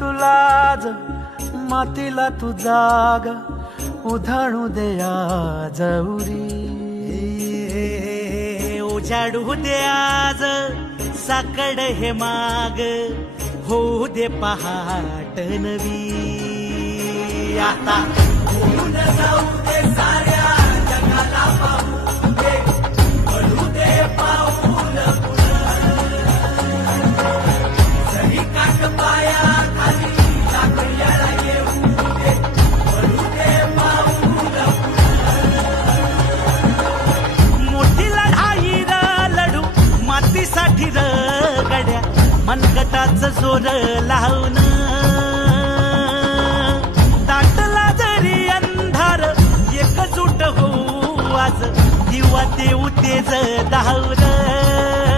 तुलाज मातीला तू जाग उधाणू दे आज उरी उजाडू दे आज साकड हे माग होऊ दे पहाट नवी आता होऊन जाऊ दे साऱ्या जगाला पाहू दे पडू दे पाऊल सही काट पाया खाली लाकड्याला येऊ दे पडू दे पाऊल मोठी लढाई र लढू मातीसाठी र गड्या मनगटाच जोर लावून दाटला जरी अंधार एकजूट होऊ आज दिवा देऊ तेज धावलं